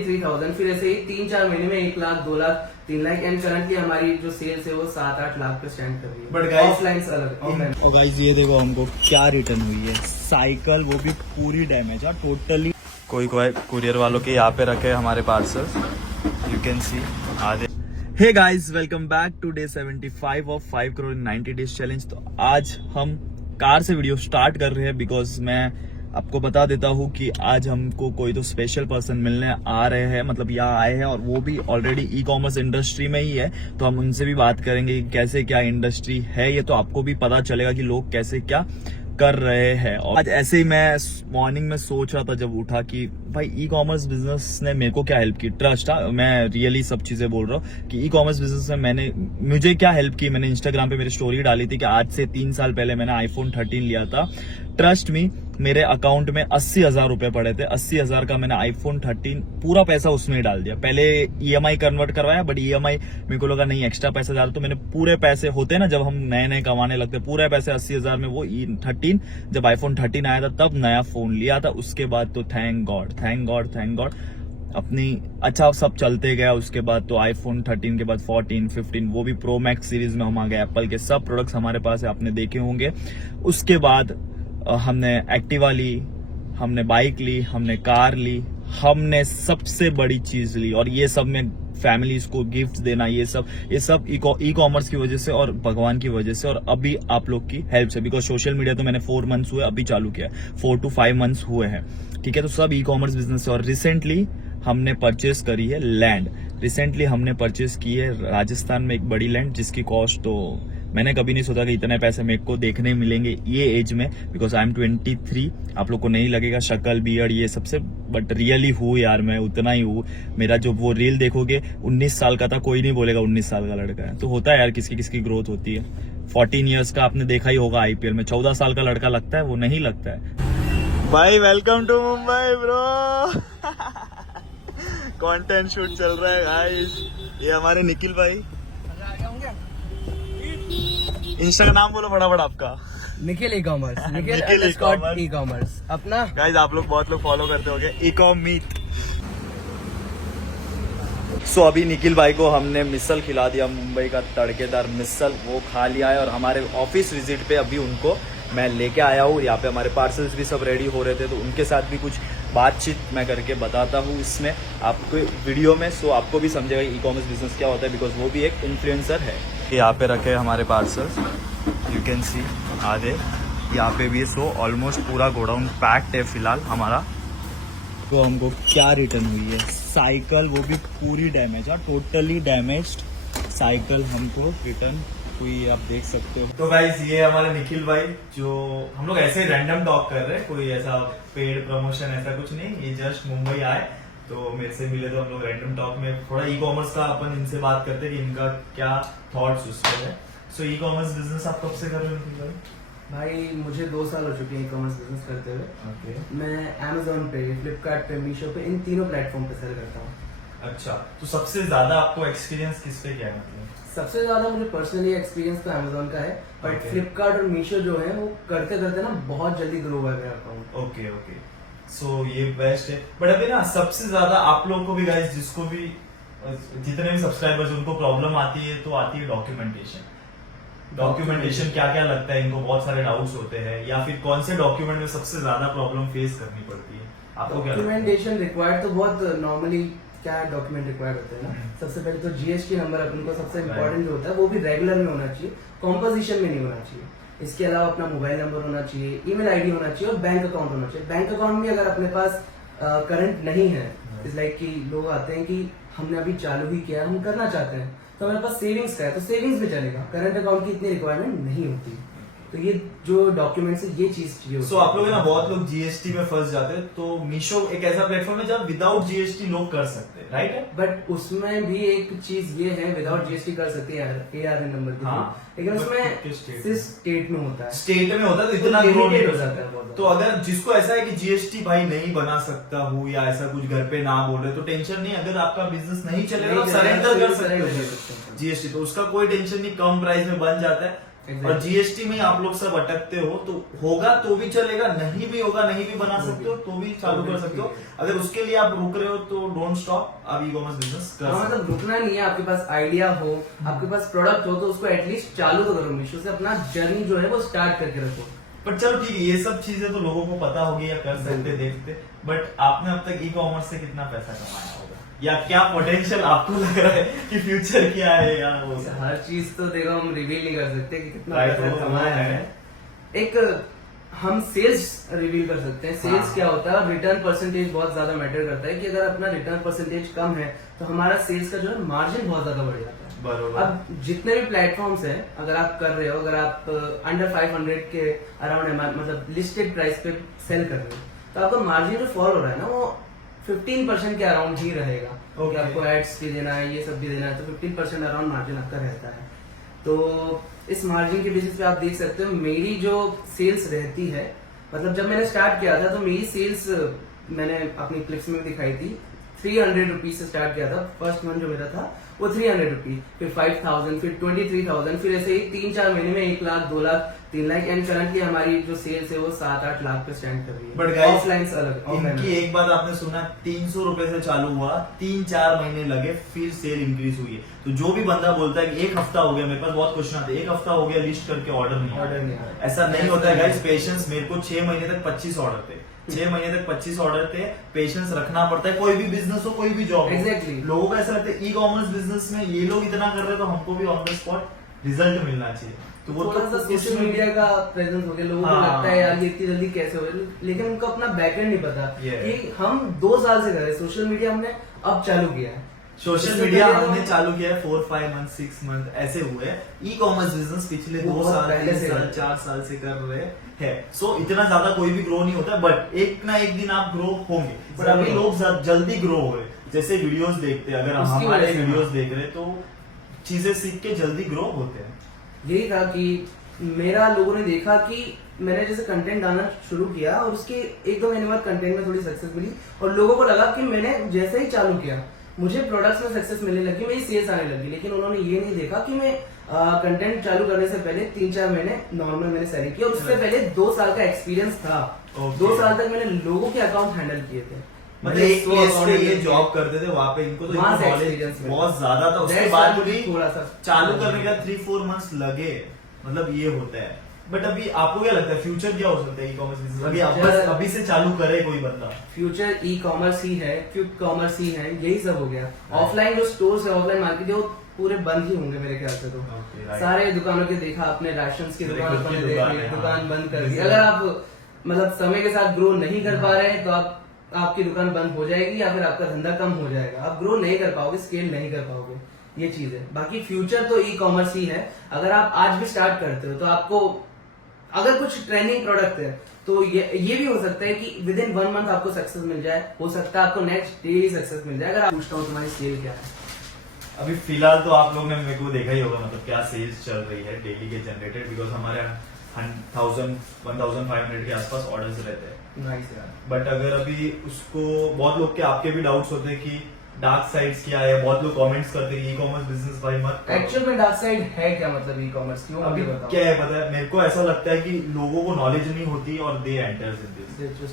3000, फिर ऐसे ही 3-4 महीने में 1 लाख, 2 लाख, 3 लाख एंड करंटली हमारी जो सेल्स है वो 7-8 लाख पे स्टैंड कर रही है। But guys- ऑफलाइन अलग, ऑफलाइन। और गाइस ये देखो हमको क्या रिटर्न हुई है, साइकिल, वो भी पूरी डैमेज है टोटली। कोई कुरियर वालों के यहाँ पे रखे हमारे पार्सल, यू कैन सी आधे। Hey guys, welcome back to day 75 of 5 crore in 90 days challenge. तो आज हम कार से वीडियो स्टार्ट कर रहे हैं बिकॉज मैं आपको बता देता हूँ कि आज हमको कोई तो स्पेशल पर्सन मिलने आ रहे हैं, मतलब यहाँ आए हैं और वो भी ऑलरेडी ई कॉमर्स इंडस्ट्री में ही है। तो हम उनसे भी बात करेंगे कि कैसे क्या इंडस्ट्री है ये, तो आपको भी पता चलेगा कि लोग कैसे क्या कर रहे हैं। और आज ऐसे ही मैं मॉर्निंग में सोच रहा था जब उठा कि भाई ई कॉमर्स बिजनेस ने मेरे को क्या हेल्प की। ट्रस्ट, मैं रियली सब चीजें बोल रहा हूँ कि ई कॉमर्स बिजनेस में मुझे क्या हेल्प की। मैंने इंस्टाग्राम पे मेरी स्टोरी डाली थी कि आज से 3 साल पहले मैंने आईफोन 13 लिया था। ट्रस्ट मी, मेरे अकाउंट में 80,000 रुपए पड़े थे। 80,000 का मैंने आईफोन 13 पूरा पैसा उसमें ही डाल दिया। पहले ईएमआई कन्वर्ट करवाया, बट ईएमआई मेरे को लगा नहीं एक्स्ट्रा पैसा डाल, तो मैंने पूरे पैसे होते ना जब हम नए नए कमाने लगते, पूरे पैसे 80,000 में वो 13 जब आईफोन 13 आया था तब नया फोन लिया था। उसके बाद तो थैंक गॉड अपनी अच्छा सब चलते गया। उसके बाद तो आईफोन 13 के बाद 14, 15, वो भी प्रो मैक्स सीरीज में हम आ गए। एप्पल के सब प्रोडक्ट्स हमारे पास है, आपने देखे होंगे। उसके बाद हमने एक्टिवा ली, हमने बाइक ली, हमने कार ली, हमने सबसे बड़ी चीज ली, और ये सब में फैमिलीज को गिफ्ट देना, ये सब ई कॉमर्स की वजह से और भगवान की वजह से और अभी आप लोग की हेल्प से। बिकॉज सोशल मीडिया तो मैंने 4 मंथ्स हुए अभी चालू किया, 4 to 5 मंथ्स हुए हैं, ठीक है। तो सब ई कॉमर्स बिजनेस है। और रिसेंटली हमने परचेस करी है लैंड। रिसेंटली हमने परचेस की है राजस्थान में एक बड़ी लैंड, जिसकी कॉस्ट तो मैंने कभी नहीं सोचा कि इतने पैसे मेरे को देखने मिलेंगे ये एज में, बिकॉज आई एम 23। आप लोग को नहीं लगेगा शक्ल बियर्ड ये सबसे, बट रियली हूँ यार, मैं उतना ही हूँ। मेरा जो वो रील देखोगे 19 साल का था, कोई नहीं बोलेगा 19 साल का लड़का है। तो होता है यार, किसकी किसकी ग्रोथ होती है। 14 ईयर्स का आपने देखा ही होगा आईपीएल में, 14 साल का लड़का लगता है, वो नहीं लगता है। भाई welcome to Mumbai bro. Content shoot चल रहा है गाइस। ये हमारे निखिल भाई, इंस्टा का नाम बोलो फटाफट आपका। Nikhil e commerce, Nikhil e commerce अपना। गाइस आप लोग बहुत लोग फॉलो करते होंगे इकोमीत। सो अभी निखिल भाई को हमने मिसल खिला दिया, मुंबई का तड़केदार मिसल, वो खा लिया है। और हमारे ऑफिस विजिट पे अभी उनको मैं लेके आया हूँ। यहाँ पे हमारे पार्सल्स भी सब रेडी हो रहे थे, तो उनके साथ भी कुछ बातचीत मैं करके बताता हूँ इसमें आपको वीडियो में, सो आपको भी समझेगा ई कॉमर्स बिजनेस क्या होता है, बिकॉज वो भी एक इन्फ्लुएंसर है। यहाँ पे रखे हमारे पार्सल्स, यू कैन सी आधे यहाँ पे भी। सो ऑलमोस्ट पूरा गोडाउन पैक्ड है फिलहाल हमारा। तो हमको क्या रिटर्न हुई है, साइकिल, वो भी पूरी डैमेज है, टोटली डैमेज्ड साइकिल हमको रिटर्न हुई है, आप देख सकते हो। तो गाइस ये हमारे निखिल भाई, जो हम लोग ऐसे रैंडम टॉक कर रहे हैं, कोई ऐसा पेड प्रमोशन ऐसा कुछ नहीं। ये जस्ट मुंबई आए तो मेरे से मिले, तो हम लोग रैंडम टॉक में थोड़ा ई कॉमर्स का अपन इनसे बात करते हैं कि इनका क्या थॉट्स उस पर है। सो ई कॉमर्स बिजनेस आप कब से कर रहे हो निखिल भाई? भाई मुझे 2 साल हो चुके हैं ई कॉमर्स बिजनेस करते हुए। ओके। मैं Amazon पे, फ्लिपकार्ट पे, मीशो पे, इन तीनों प्लेटफॉर्म पे सेल करता हूँ। अच्छा, तो सबसे ज्यादा आपको एक्सपीरियंस किस पे क्या है? मतलब सबसे ज्यादा मुझे पर्सनली एक्सपीरियंस तो Amazon का है, बट Okay. फ्लिपकार्ट और मीशो जो है वो करते करते ना बहुत जल्दी ग्रो हुआ है मेरा अकाउंट। ओके ओके, सो ये बेस्ट है। बट अभी ना सबसे ज्यादा आप लोगों को भी गाइस, जिसको भी जितने भी सब्सक्राइबर्स उनको प्रॉब्लम आती है, तो आती है डॉक्यूमेंटेशन क्या क्या लगता है इनको, बहुत सारे डाउट्स होते हैं, या फिर कौन से डॉक्यूमेंट में सबसे ज्यादा प्रॉब्लम फेस करनी पड़ती है आपको? क्या डॉक्यूमेंटेशन रिक्वायर्ड तो बहुत नॉर्मली क्या डॉक्यूमेंट रिक्वायर्ड होते हैं ना, सबसे पहले तो जीएसटी नंबर अपन को सबसे इम्पोर्टेंट जो होता है वो भी रेगुलर में होना चाहिए, कॉम्पोजिशन में नहीं होना चाहिए। इसके अलावा अपना मोबाइल नंबर होना चाहिए, ईमेल आईडी होना चाहिए और बैंक अकाउंट होना चाहिए। बैंक अकाउंट भी अगर अपने पास करंट नहीं है, इस लाइक कि लोग आते हैं कि हमने अभी चालू ही किया, हम करना चाहते हैं, तो हमारे पास सेविंग्स का है तो सेविंग्स भी चलेगा, करंट अकाउंट की इतनी रिक्वायरमेंट नहीं होती। तो ये जो डॉक्यूमेंट्स है ये चीज चाहिए। सो आप लोग ना बहुत लोग जीएसटी में फंस जाते हैं, तो मीशो एक ऐसा प्लेटफॉर्म है जहाँ विदाउट जीएसटी लोग कर सकते हैं, राइट है? बट उसमें भी एक चीज ये है, विदाउट जीएसटी कर सकते हैं ARN नंबर के हाँ, थ्रू, लेकिन उसमें सिर्फ स्टेट में होता है, स्टेट में होता है, तो इतना लिमिटेड हो जाता है बहुत। तो अगर जिसको ऐसा है कि जीएसटी भाई नहीं बना सकता हूँ या ऐसा कुछ घर पे ना बोल रहे, तो टेंशन नहीं, अगर आपका बिजनेस नहीं चलेगा तो सरेंडर कर सकते हो जीएसटी, तो उसका कोई टेंशन नहीं, कम प्राइस में बन जाता है। Exactly. और जीएसटी में आप लोग सब अटकते हो, तो होगा तो भी चलेगा, नहीं भी होगा नहीं भी बना सकते हो तो भी चालू कर सकते हो। अगर उसके लिए आप रुक रहे हो तो डोंट स्टॉप, आप ई कॉमर्स बिजनेस कर सकते हो। मतलब रुकना नहीं है, आपके पास आइडिया हो, आपके पास प्रोडक्ट हो, तो उसको एटलीस्ट चालू तो करो, मीशो से अपना जर्नी जो है वो स्टार्ट करके रखो। बट चलो ठीक है, ये सब चीजें तो लोगों को पता होगी या कर सकते देखते, बट आपने अब तक ई कॉमर्स से कितना पैसा कमाया होगा, या क्या पोटेंशियल आपको लग रहा है कि फ्यूचर क्या है या वो सब? हर चीज तो देखो हम रिवील नहीं कर सकते कि कितना Right, पैसा वो कमाया है। है। एक हम सेल्स रिवील कर सकते हैं, सेल्स हाँ। क्या होता है, रिटर्न परसेंटेज बहुत ज्यादा मैटर करता है कि अगर अपना रिटर्न परसेंटेज कम है तो हमारा सेल्स का जो है मार्जिन बहुत ज्यादा बढ़ जाता है। बरोबर। अब जितने भी प्लेटफॉर्म्स हैं, अगर आप कर रहे हो, अगर आप अंडर 500 के अराउंड मतलब लिस्टेड प्राइस पे सेल कर रहे हो, तो आपका मार्जिन जो फॉल हो रहा है ना, वो 15% के अराउंड ही रहेगा। Okay. आपको एड्स भी देना है, ये सब भी देना है, तो 15% अराउंड मार्जिन आपका रहता है। तो इस मार्जिन के बेसिस पे आप देख सकते हो मेरी जो सेल्स रहती है, मतलब जब मैंने स्टार्ट किया था तो मेरी सेल्स मैंने अपनी क्लिप्स में भी दिखाई थी, 300 रुपीज से स्टार्ट किया था। फर्स्ट मंथ जो मेरा था वो 300 रुपीज, फिर 5000, फिर 23,000, फिर ऐसे ही 3-4 महीने में 1 लाख, 2 लाख, 3 लाख, एंड करंटली हमारी जो सेल्स है वो 7-8 लाख पे स्टैंड कर रही है। बट गाइस, ऑफलाइन अलग, offline इनकी अलग। एक बात आपने सुना, 300 रुपए से चालू हुआ, 3-4 महीने लगे, फिर सेल इंक्रीज हुई है। तो जो भी बंदा बोलता है कि एक हफ्ता हो गया, मेरे पास बहुत क्वेश्चन आते हैं, एक हफ्ता हो गया लिस्ट करके ऑर्डर नहीं आया, ऐसा नहीं होता है गाइस। पेशेंस, मेरे को 6 महीने तक 25 ऑर्डर थे, 6 महीने तक 25 ऑर्डर थे। पेशेंस रखना पड़ता है, कोई भी बिजनेस हो, कोई भी जॉब हो। Exactly. लोगों को ऐसा लगता है ई कॉमर्स बिजनेस में ये लोग इतना कर रहे हैं तो हमको भी ऑन द स्पॉट रिजल्ट मिलना चाहिए। तो वो थोड़ा सा सोशल मीडिया का प्रेजेंस हो गया, लोगों को हाँ। लगता है यार ये इतनी जल्दी कैसे हो रहा है, लेकिन उनको अपना बैकएंड नहीं पता Yeah. कि हम 2 साल से कर रहे हैं। सोशल मीडिया हमने अब चालू किया है, सोशल इससे मीडिया पहले हमने तो- चालू किया है 4-5 मंथ 6 मंथ ऐसे हुए। ई कॉमर्स बिजनेस पिछले वो 2 बहुत साल पहले 3 से साल है। 4 साल से कर रहे हैं। सो इतना ज्यादा कोई भी ग्रो नहीं होता, बट एक ना एक दिन आप ग्रो होंगे। पर अभी जरूर। लोग जल्दी ग्रो हो रहे, जैसे वीडियोस देखते हैं, अगर उसकी हमारे वजह से वीडियोस देख रहे हैं तो चीजें सीख के जल्दी ग्रो होते हैं। यही था कि मेरा लोगों ने देखा कि मैंने जैसे कंटेंट डालना शुरू किया और उसके 1-2 महीने बाद कंटेंट में थोड़ी सक्सेस मिली, और लोगों को लगा कि मैंने जैसे ही चालू किया मुझे प्रोडक्ट्स में सक्सेस मिलने लगी, मेरी सेल्स आने लगी। लेकिन उन्होंने ये नहीं देखा कि मैं कंटेंट चालू करने से पहले 3-4 महीने नॉर्मल मैंने सेलिंग किया, और उससे पहले 2 साल का एक्सपीरियंस था। Okay. 2 साल तक मैंने लोगों के अकाउंट हैंडल किए थे। मतलब मैंने एक 100 प्लेस account पे ये handle किए। जॉब करते थे, वहां पे इनको तो वहाँ से नॉलेज experience मिला। बहुत ज्यादा था। उसके That's बाद why भी थोड़ा सा चालू करने का 3-4 मंथ्स लगे, मतलब ये होता है। बट अभी आपको क्या लगता है फ्यूचर क्या हो सकता है ई कॉमर्स बिजनेस? अभी आप बस अभी से चालू करे कोई बंदा, फ्यूचर ई कॉमर्स ही है, क्विक कॉमर्स ही है, यही सब हो गया। ऑफलाइन जो स्टोर्स है, ऑफलाइन मार्केट है, वो पूरे बंद ही होंगे मेरे ख्याल से। तो Okay, right. सारे दुकानों के देखा, अपने राशन की दुकान खुद की अपने देख दुकान ली, है, हाँ। दुकान बंद कर दी। Business। अगर आप मतलब समय के साथ ग्रो नहीं कर पा रहे हैं तो आपकी दुकान बंद हो जाएगी, या फिर आपका धंधा कम हो जाएगा। आप ग्रो नहीं कर पाओगे, स्केल नहीं कर पाओगे, ये चीज है। बाकी फ्यूचर तो ई कॉमर्स ही है। अगर आप आज भी स्टार्ट करते हो तो आपको अगर कुछ ट्रेंडिंग प्रोडक्ट है तो ये भी हो सकता है कि विद इन 1 मंथ आपको सक्सेस मिल जाए, हो सकता है आपको नेक्स्ट डे ही सक्सेस मिल जाए। अगर आप पूछता हूँ तुम्हारी सेल क्या है, अभी फिलहाल तो आप लोग ने मेरे को देखा ही होगा, मतलब क्या सेल्स चल रही है डेली के जनरेटेड, बिकॉज हमारे 1500 के आसपास ऑर्डर्स रहते हैं। नाइस यार। बट अगर अभी उसको बहुत लोग के आपके भी डाउट्स होते हैं कि डार्क साइड्स क्या है, बहुत लोग कमेंट्स करते हैं ई कॉमर्स बिजनेस भाई मत करो। एक्चुअल में डार्क साइड है क्या, मतलब ई कॉमर्स क्यों? अभी मुझे बताओ। क्या है पता है, मेरे को ऐसा लगता है कि लोगों को नॉलेज नहीं होती और दे एंटर्स इन दिस।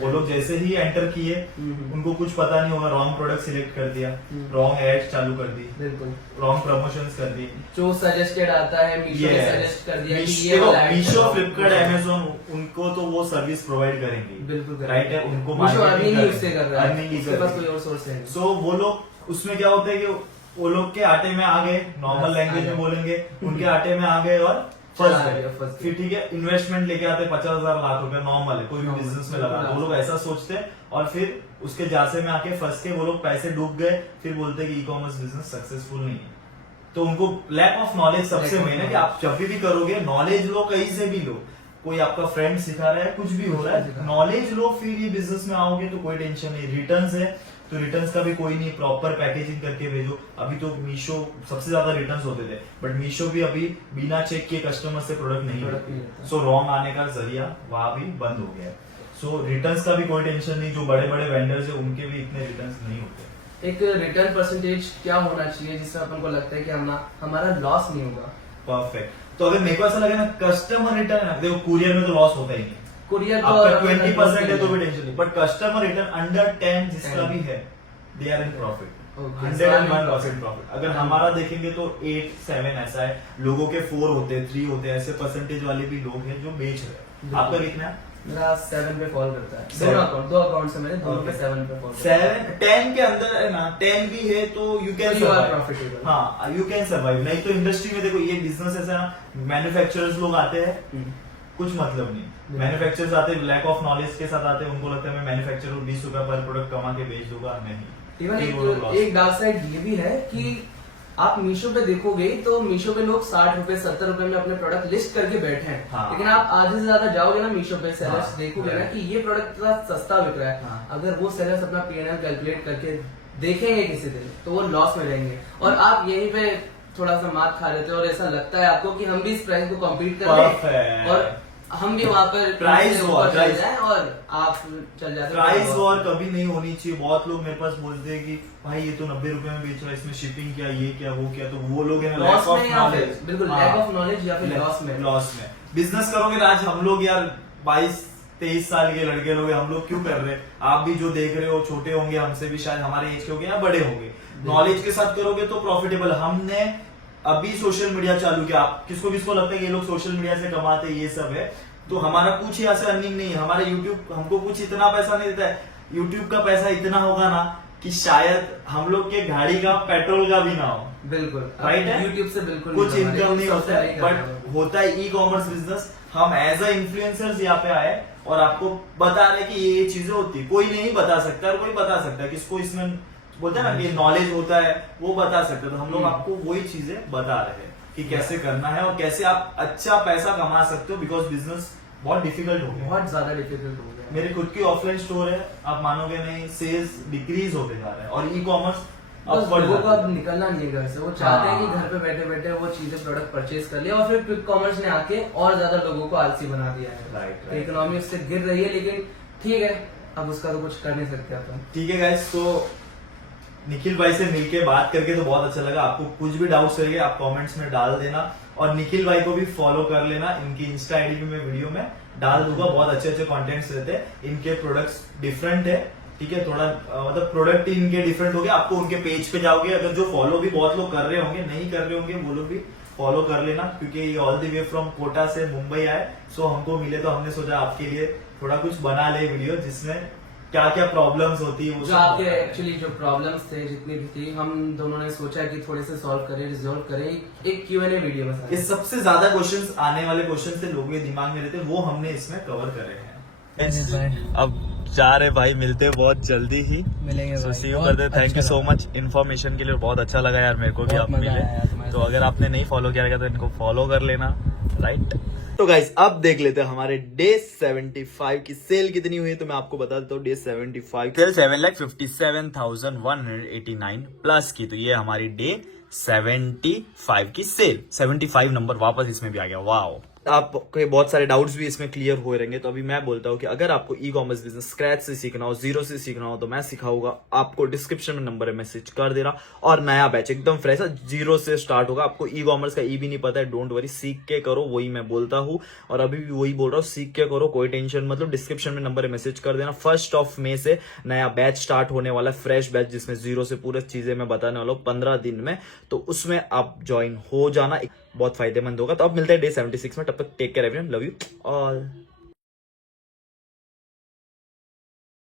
वो लोग जैसे ही एंटर किए उनको कुछ पता नहीं होगा, रॉन्ग प्रोडक्ट सिलेक्ट कर दिया, रॉन्ग एड्स चालू कर दी, बिल्कुल रॉन्ग प्रमोशंस कर दी। जो सजेस्टेड आता है मीशो ने सजेस्ट कर दिया कि ये वाला ad मीशो, लगाओ। फ्लिपकार्ट, अमेजोन, उनको तो वो सर्विस प्रोवाइड करेंगे, बिल्कुल राइट है, उनको मीशो marketing अर्निंग ही करेंगे, उससे कर रहा है, earning ही उसके पास करेंगे। कोई और सोर्स है नहीं। सो वो लोग उसमें क्या होता है कि वो लोग के आटे में आ गए, नॉर्मल बस, लैंग्वेज आ में गए। बोलेंगे, उनके आटे में आ गए और फंस चला गए। गया, फंस गए। फिर ठीक है, इन्वेस्टमेंट लेके आते 50,000 लाख रुपए, नॉर्मल है, कोई भी Normal, बिजनेस में बिल्कुल लगा, वो लोग ऐसा सोचते हैं और फिर उसके जासे में आके फंस के वो लोग पैसे डूब गए, फिर बोलते हैं कि ई कॉमर्स बिजनेस सक्सेसफुल नहीं है। तो उनको लैक ऑफ नॉलेज सबसे Lack of मेन है कि आप जब भी करोगे नॉलेज लो, कहीं से भी लो, कोई आपका फ्रेंड सिखा रहा है, कुछ भी हो रहा है, नॉलेज लो, फिर ये बिजनेस में आओगे तो कोई टेंशन नहीं। रिटर्न्स है तो रिटर्न्स का भी कोई नहीं, प्रॉपर पैकेजिंग करके भेजो। अभी तो मीशो सबसे ज्यादा रिटर्न्स होते थे, बट मीशो भी अभी बिना चेक किए कस्टमर से प्रोडक्ट नहीं Product नहीं लेते, लेता। सो रॉन्ग आने का जरिया वहां भी बंद हो गया है। सो रिटर्न्स का भी कोई टेंशन नहीं, जो बड़े बड़े वेंडर्स है उनके भी इतने रिटर्न्स नहीं होते। एक रिटर्न परसेंटेज क्या होना चाहिए जिससे अपन को लगता है कि हमारा लॉस नहीं होगा? परफेक्ट। तो अगर मेरे को ऐसा लगे ना कस्टमर रिटर्न है, देखो कुरियर में तो लॉस होता ही नहीं, कुरियर आपका 20% है तो भी टेंशन नहीं, बट कस्टमर रिटर्न अंडर 10 जिसका भी है they are in profit, 101% profit. अगर हमारा देखेंगे तो 8, 7 ऐसा है, लोगों के 4 होते हैं, 3 होते हैं, ऐसे परसेंटेज वाले भी लोग हैं जो बेच रहे हैं। आपका कितना है? मेरा 7 पे फॉल करता है, 7 दो अकाउंट से मेरे दोनों पे 7 पे फॉल 7, 10 के अंदर है ना, 10 भी है तो यू कैन सर्वाइव, प्रॉफिटेबल। हाँ यू कैन सर्वाइव। नहीं तो इंडस्ट्री में देखो ये बिजनेस ऐसा ना, मैन्युफैक्चरर्स लोग आते हैं, कुछ मतलब नहीं, मैन्युफैक्चरर्स आते हैं लैक ऑफ नॉलेज के साथ आते हैं, उनको लगता है मैं मैन्युफैक्चरर हूँ, 20 रुपए पर प्रोडक्ट कमा के बेच दूंगा, नहीं। इवन एक डार्क साइड ये भी है कि आप मीशो पे देखोगे तो मीशो पे लोग 60 रुपए 70 रुपए में अपने प्रोडक्ट लिस्ट करके बैठे हैं, हाँ। लेकिन आप आधे से ज्यादा जाओगे ना मीशो पे सेलर्स हाँ। देखोगे ना कि ये प्रोडक्ट थोड़ा सस्ता बिक रहा है, हाँ। अगर वो सेलर्स अपना P&L कैलकुलेट करके देखेंगे किसी दिन तो वो लॉस में रहेंगे, और आप यहीं पे थोड़ा सा मात खा रहे थे और ऐसा लगता है आपको कि हम भी इस प्राइस को कम्पीट कर लें Perfect. और हम भी वहाँ पर Price war, चल price- जाए और आप चल जाते हैं। प्राइस वॉर कभी नहीं होनी चाहिए। बहुत लोग मेरे पास बोलते हैं कि भाई ये तो 90 रुपए में बेच रहा है, इसमें शिपिंग क्या, ये क्या, वो क्या, तो वो लोग हैं लॉस lack of में या फिर knowledge। बिल्कुल हाँ। लैक ऑफ नॉलेज या फिर लॉस में। लॉस में बिजनेस करोगे ना, आज हम लोग यार 22-23 साल के लड़के लोग हैं, हम लोग क्यों कर रहे हैं? आप भी जो देख रहे हो छोटे होंगे हमसे भी, शायद हमारे एज के होंगे या बड़े होंगे, नॉलेज के साथ करोगे तो प्रॉफिटेबल। हमने अभी सोशल मीडिया चालू किया, आप किसको किसको लगता है कि ये लोग सोशल मीडिया से कमाते हैं, ये सब है, तो हमारा कुछ यहाँ से अर्निंग नहीं है। हमारा यूट्यूब हमको कुछ इतना पैसा नहीं देता है, यूट्यूब का पैसा इतना होगा ना कि शायद हम लोग के गाड़ी का पेट्रोल का भी ना हो। बिल्कुल राइट है, यूट्यूब से बिल्कुल कुछ नहीं इनकम नहीं होता है, नहीं बट करता होता है ई कॉमर्स बिजनेस। हम एज अ इन्फ्लुएंसर्स यहाँ पे आए और आपको बता रहे कि ये चीजें होती है, कोई नहीं बता सकता और कोई बता सकता है, किसको इसमें बोलते हैं ना कि नॉलेज होता है वो बता सकते हैं, तो हम लोग आपको वही चीजें बता रहे हैं कि कैसे करना है और कैसे आप अच्छा पैसा कमा सकते हो, बिकॉज बिजनेस बहुत डिफिकल्ट हो गया, बहुत ज्यादा डिफिकल्ट हो गया। मेरी खुद की ऑफलाइन स्टोर है, आप मानोगे नहीं, सेल्स डिक्रीज होते जा रहे हैं और ई कॉमर्स बस लोगों को अब निकलना नहीं है घर से, वो चाहते हैं कि हाँ। घर पे बैठे बैठे वो चीजें प्रोडक्ट परचेज कर ले, और फिर क्विक कॉमर्स ने आके और ज्यादा लोगों को आलसी बना दिया है। राइट इकोनॉमी उससे गिर रही है, लेकिन ठीक है अब उसका तो कुछ कर नहीं सकते अपन। ठीक है गाइस, तो निखिल भाई से मिलके बात करके तो बहुत अच्छा लगा। आपको कुछ भी डाउट्स रहेंगे आप कमेंट्स में डाल देना, और निखिल भाई को भी फॉलो कर लेना, इनकी इंस्टा आईडी भी मैं वीडियो में डाल दूंगा, बहुत अच्छे अच्छे कंटेंट्स रहते हैं, इनके प्रोडक्ट्स डिफरेंट है, ठीक है, थोड़ा मतलब प्रोडक्ट इनके डिफरेंट हो गया। आपको उनके पेज पे जाओगे, अगर जो फॉलो भी बहुत लोग कर रहे होंगे, नहीं कर रहे होंगे वो लोग भी फॉलो कर लेना, क्योंकि ये all the way from Kota से मुंबई आए, सो हमको मिले तो हमने सोचा आपके लिए थोड़ा कुछ बना ले वीडियो, जिसमें क्या क्या प्रॉब्लम्स होती है वो जो सब आपके बताएं। एक्चुअली जो प्रॉब्लम्स थे जितनी भी थी, हम दोनों ने सोचा कि थोड़े से सॉल्व करें, रिजॉल्व करें एक Q&A वीडियो में। ये सबसे ज्यादा क्वेश्चंस आने वाले क्वेश्चन थे, लोगों के दिमाग में रहते, वो हमने इसमें कवर करे हैं। अब जा रहे भाई, मिलते हैं बहुत जल्दी ही, मिलेंगे so भाई, see you बहुत करते। थैंक यू अच्छा सो लगा। मच इन्फॉर्मेशन के लिए, बहुत अच्छा लगा यार मेरे को भी, बहुत आप मजा मिले, आया यार तुम्हारे तो साथ। अगर आपने नहीं फॉलो किया गया तो इनको फॉलो कर लेना, राइट। तो गाइस अब देख लेते हैं हमारे डे 75 की सेल कितनी हुई है, तो मैं आपको बता देता हूँ डे 75 सेल 7,57,189 प्लस की, तो ये हमारी डे 75 की सेल, 75 नंबर वापस इसमें भी आ गया, वाओ। आपके बहुत सारे डाउट्स भी इसमें क्लियर हो रहेंगे, तो अभी मैं बोलता हूँ कि अगर आपको ई कॉमर्स बिजनेस स्क्रैच से सीखना हो, जीरो से सीखना हो, तो मैं सिखाऊंगा आपको, डिस्क्रिप्शन में नंबर है, मैसेज कर देना। और नया बैच एकदम फ्रेश है, जीरो से स्टार्ट होगा। आपको ई कॉमर्स का ई भी नहीं पता है, डोंट वरी, सीख के करो, वही मैं बोलता हूँ और अभी भी वही बोल रहा हूँ, सीख के करो, कोई टेंशन मतलब। डिस्क्रिप्शन में नंबर है, मैसेज कर देना। 1 मई से नया बैच स्टार्ट होने वाला है, फ्रेश बैच, जिसमें जीरो से पूरे चीजें मैं बताने वाला हूँ 15 दिन में, तो उसमें आप ज्वाइन हो जाना, बहुत फायदेमंद होगा। तो अब मिलते हैं डे 76 में, तब तक take care everyone, love you all.